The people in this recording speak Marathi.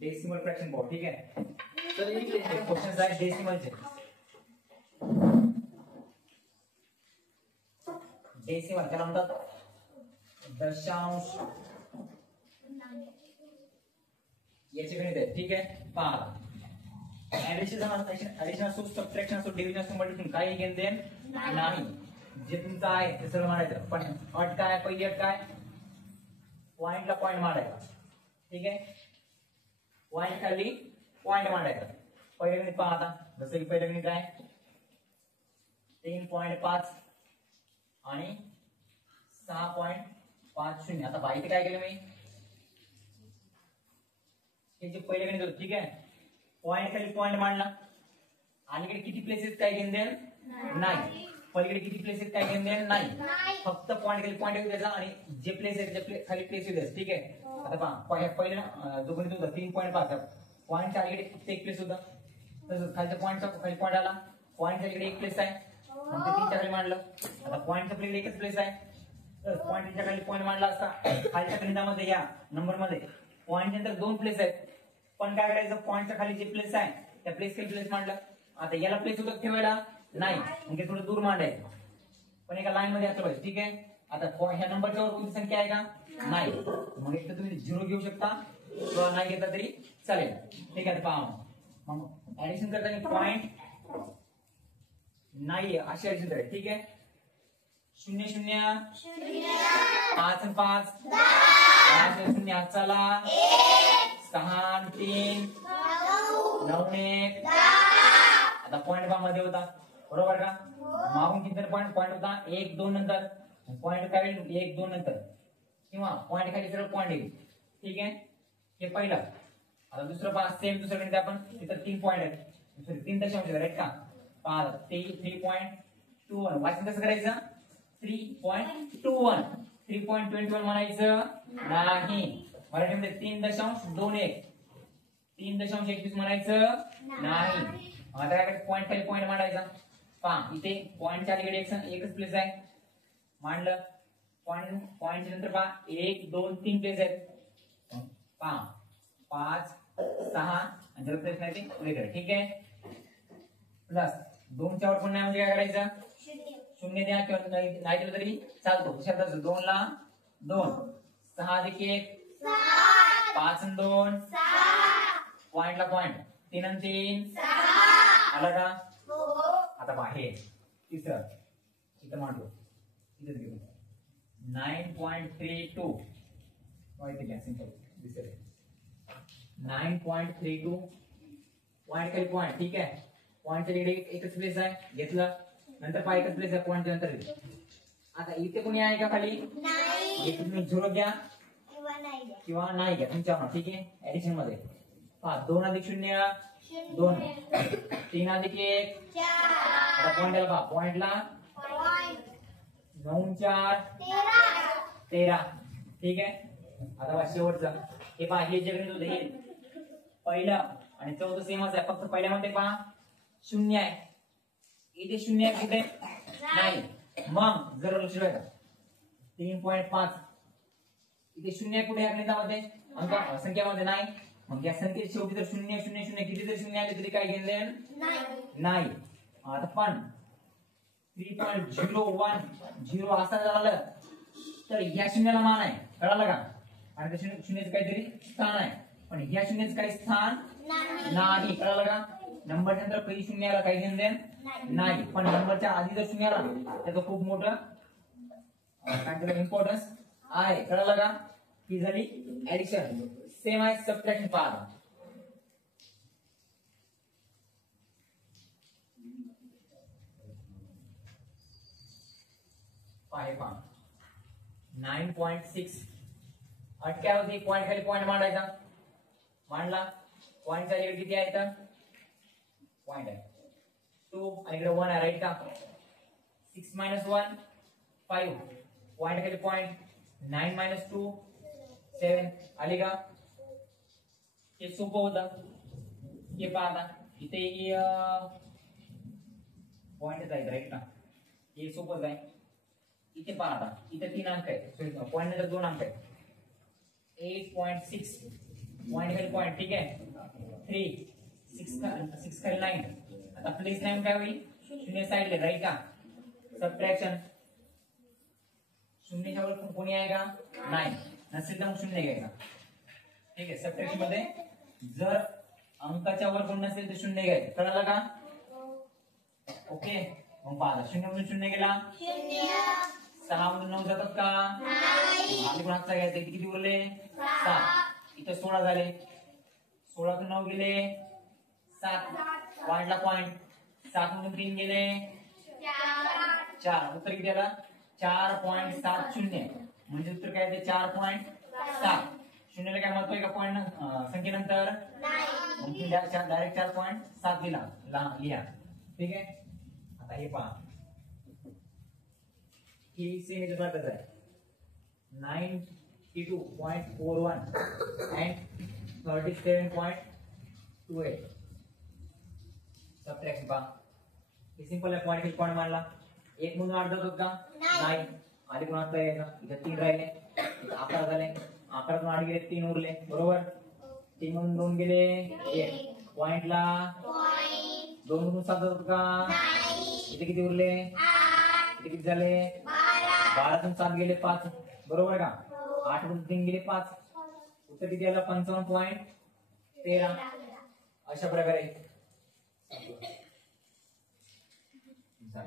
डेसिमल फ्रॅक्शन पाहू. ठीक आहे. तर इथे क्वेश्चन आहे डेसिमलचे. डेसिमल त्याला म्हणतात दशांश. याचे गणित आहे. ठीक आहे. पहा ऍडिशन असो, सबट्रॅक्शन असो, डिव्हिजन असो, मल्टिप्लिकेशन काही घेणं देण नाही. जे तुमचं आहे ते सगळं मारायचं. पण अट काय, पहिली अट काय, पॉइंटला पॉइंट मारायचा. ठीक आहे. पॉइंट खाली पॉइंट मारायचा. पहिलं गणित पहा आता. जसं की पहिलं गणित आहे 3.5 आणि 6.50. आता बाईथे काय केलं मी, हे जे पहिलं गणित होतं. ठीक आहे. पॉइंट खाली पॉइंट मांडला. अलीकडे किती प्लेसेस काय घेणं देण नाही. पलीकडे किती प्लेसेस काय घेणं देण नाही. फक्त पॉइंट खाली पॉइंट येऊ द्यायचा आणि जे प्लेस आहे त्या खाली प्लेस येऊ द्यायचं. ठीक आहे. आता पहा पहिलं जो गणित होता 3.5 पॉइंटच्या अलीकडे फक्त एक प्लेस होता. तसंच खालच्या पॉइंटचा खाली पॉइंट आला. पॉइंटच्या इकडे एक प्लेस आहे. मग ते 3च्या खाली मांडलं. आता पॉइंटच्या पलीकडे एकच प्लेस आहे. तर पॉइंटच्या खाली पॉइंट मांडला असता. खालच्या गणितामध्ये या नंबर मध्ये पॉइंट नंतर 2 प्लेस आहेत. पण काय करायचं, पॉइंटच्या खाली जे प्लेस आहे त्या प्लेस खाली प्लेस मांडलं. आता याला प्लेस होतं ठेवायला नाही, म्हणजे थोडं दूर मांडायचं. पण एका लाईन मध्ये असलं पाहिजे. ठीक आहे. आता ह्या नंबरच्या वर कोणती संख्या आहे का, नाही. मग एक तर तुम्ही 0 घेऊ शकता किंवा नाही घेतला तरी चालेल. ठीक आहे. पहा मग ऍडिशन करताना पॉइंट नाही अशी ऍडिशन करायची. ठीक आहे. 0 0 5 आणि 5 0 हात चाला 6 3 9 1. आता पॉइंट पा मध्ये होता बरोबर का. मागून किती पॉइंट होता 1 2 नंतर. पॉइंट काय येईल 1 2 नंतर किंवा पॉइंट खाली सरळ पॉइंट येईल. ठीक आहे. हे पहिलं. आता दुसरं पहा सेम दुसरं गणित आपण तिथं 3 पॉइंट आहेत. दुसरे 3 दशांश राईट का. पहा 3.21 वाचन कसं करायचं 3.21 3.21 म्हणायचं नाही. मराठीमध्ये 3.21 3.21 म्हणायचं नाही. आता काय पॉइंट खाली पॉइंट मांडायचा. पहा इथे पॉइंटच्या अलीकडे एकच प्लेस आहे. मांडलं. पॉइंट नंतर पहा 1 2 3 प्लेस आहेत. पहा 5 6 आणि जर प्लेस नाही ते वेगळे. ठीक आहे. प्लस 2च्या वर पण नाही म्हणजे काय करायचं 0 द्या किंवा नाही दिलं तरी चालतो. शब्दाचं 2 ला 2 6 अधिक 1 5 आणि 2 पॉइंटला पॉइंट 3 आणि 3 आला का. आता बाहेर तिसरं इथं मांडतो. इथेच घेऊ 9.32 माहिती घ्या सिंपल दिसेल 9.32 पॉइंट खाली पॉइंट. ठीक आहे. पॉइंटच्या इकडे एकच प्लेस आहे घेतलं. नंतर पहा एकच प्लेस आहे पॉइंटच्या नंतर. आता इथे कोणी आहे का खाली नाही. तुम्ही 0 घ्या किंवा नाही घ्या तुमच्या. ठीक आहे. ऍडिशन मध्ये पहा 2 अधिक 0 2 3 अधिक 1 आता पॉइंटला पहा पॉइंटला 9 4 13. ठीक आहे. आता पहा शेवटचं हे पहा हे जे गणित होतं हे पहिलं आणि चौथं सेमच आहे. फक्त पहिल्यामध्ये पहा 0 आहे. इथे 0 आहे कुठे नाही. मग जर लक्ष ठेवा 3.5 इथे 0 आहे कुठे या गणितामध्ये अंक संख्यामध्ये नाही. मग या संख्येत शेवटी जर 0 0 0 किती जर 0 आले तरी काय घेणं नाही. आता पण 3.010 असं झालं तर ह्या शून्याला मान आहे कळालं का. आणि त्या शून्याचं काहीतरी स्थान आहे. पण ह्या शून्याचं काही स्थान नाही कळालं का. नंबर नंतर पहिली शून्याला काही घेणं नाही. पण नंबरच्या आधी जर शून्याला त्याचं खूप मोठं काय इम्पॉर्टन्स आहे कळालं का. ही झाली ऍडिशन. सेम आहे सबट्रॅक्शन. पहा पाहे पहा 9.6 अट काय होती पॉइंट खाली पॉइंट मांडायचा. मांडला. पॉइंटच्या इकडे किती आहे तर पॉइंट आहे 2 आणि इकडे 1 आहे राईट का. 6 - 1 5 पॉइंट खाली पॉइंट 9 - 2 7 आली का. हे सोपं होतं. हे पहा आता इथे पॉइंटच आहे राईट का. हे सोपंच आहे. इथे पहा आता इथे 3 अंक आहेत. पॉइंट नंतर 2 अंक आहेत. 8.6 पॉइंट खाली पॉइंट ठीक आहे 3 6 खाली 9 आता प्लेस नाईन काय होईल शून्य साइडले राईट का सबट्रॅक्शन शून्याच्या वर कोणी आहे का नाही नसेल तर मग शून्य घ्यायचा ठीक आहे सबट्रॅक्शन मध्ये जर अंकाच्या वर कोण नसेल तर शून्य घ्यायचं कळलं का ओके मग पहा शून्य मधून शून्य गेला 6 मधून 9 जातात का आणि कोण हातचा घ्यायचा किती उरले 7 इथं 16 झाले 16 तून 9 गेले 7 पॉइंटला पॉइंट 7 मधून 3 गेले 4 उत्तर किती आला 4.70 म्हणजे उत्तर काय ते 4.7 शून्याला काय महत्व आहे का पॉइंट संख्येनंतर डायरेक्ट 4.7 दिला लिहा ठीक आहे आता हे पहा ही सेम याच्यासारखंच आहे 92.41 and 37.28 सबट्रॅक्शन पहा हे सिंपल आहे पॉइंट मांडला एक म्हणून 8 जातात का नाही आधी कोण आता यायचा इथे 3 राहिले 11 झाले 11 तून 8 गेले 3 उरले बरोबर 3 मधून 2 गेले 1 पॉइंटला 2 मधून 7 जातात का इथे किती उरले इथे किती झाले 12 तून 7 गेले 5 बरोबर का 8 मधून 3 गेले 5 उत्तर किती आलं 55.13 अशा प्रकारे सर